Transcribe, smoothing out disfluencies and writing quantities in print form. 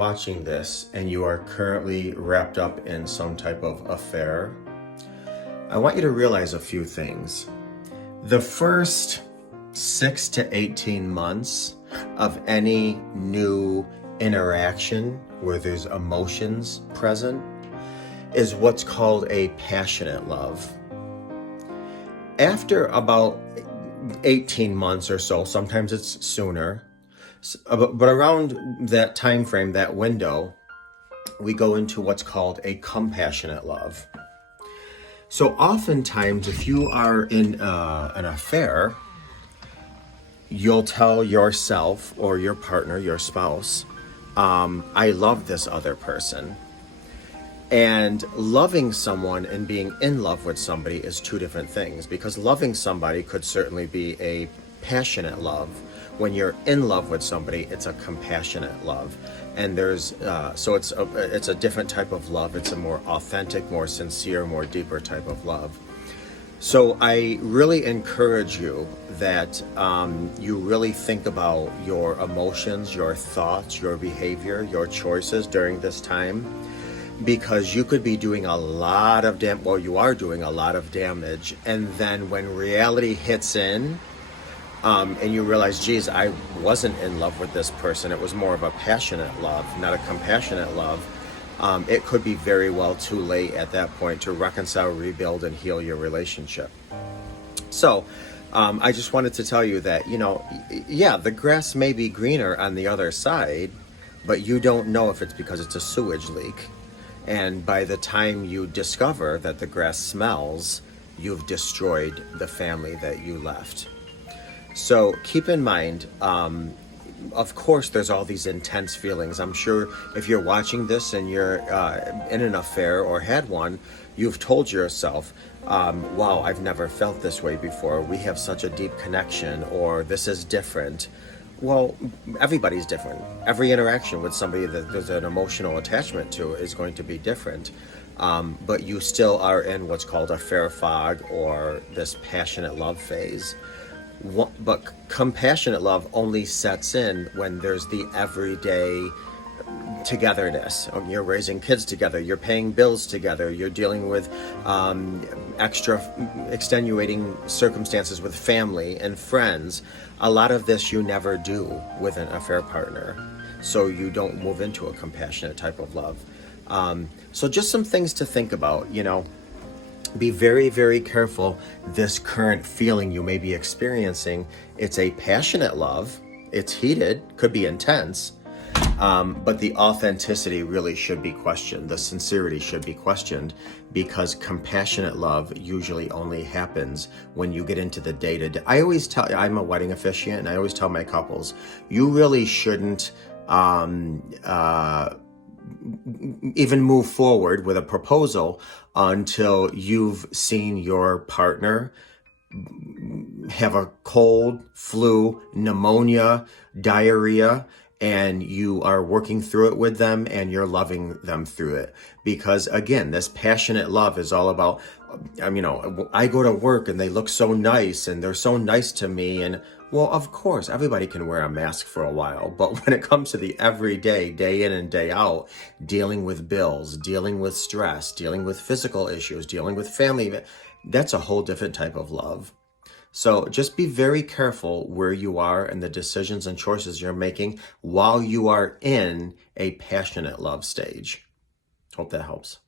Watching this and you are currently wrapped up in some type of affair, I want you to realize a few things. The first 6 to 18 months of any new interaction where there's emotions present is what's called a passionate love. After about 18 months or so, sometimes it's sooner, but around that time frame, that window, we go into what's called a compassionate love. So oftentimes, if you are in an affair, you'll tell yourself or your partner, your spouse, I love this other person. And loving someone and being in love with somebody is two different things, because loving somebody could certainly be a passionate love. When you're in love with somebody, it's a compassionate love. And there's so it's a different type of love. It's a more authentic, more sincere, more deeper type of love. So I really encourage you that you really think about your emotions, your thoughts, your behavior, your choices during this time, because you could be doing a lot of you are doing a lot of damage. And then when reality hits in, and you realize, geez, I wasn't in love with this person. It was more of a passionate love, not a compassionate love. It could be very well too late at that point to reconcile, rebuild, and heal your relationship. So I just wanted to tell you that, yeah, the grass may be greener on the other side, but you don't know if it's because it's a sewage leak. And by the time you discover that the grass smells, you've destroyed the family that you left. So keep in mind, of course, there's all these intense feelings. I'm sure if you're watching this and you're in an affair or had one, you've told yourself, wow, I've never felt this way before. We have such a deep connection, or this is different. Well, everybody's different. Every interaction with somebody that there's an emotional attachment to is going to be different. But you still are in what's called a fair fog, or this passionate love phase. But compassionate love only sets in when there's the everyday togetherness. You're raising kids together, you're paying bills together, you're dealing with extra extenuating circumstances with family and friends. A lot of this you never do with an affair partner, so you don't move into a compassionate type of love. So just some things to think about, Be very, very careful. This current feeling you may be experiencing, it's a passionate love. It's heated, could be intense, but the authenticity really should be questioned. The sincerity should be questioned, because compassionate love usually only happens when you get into the day-to-day. I'm a wedding officiant, and I always tell my couples, you really shouldn't even move forward with a proposal until you've seen your partner have a cold, flu, pneumonia, diarrhea, and you are working through it with them and you're loving them through it. Because again, this passionate love is all about, I go to work and they look so nice and they're so nice to me, and well, of course, everybody can wear a mask for a while, but when it comes to the everyday, day in and day out, dealing with bills, dealing with stress, dealing with physical issues, dealing with family, that's a whole different type of love. So just be very careful where you are and the decisions and choices you're making while you are in a passionate love stage. Hope that helps.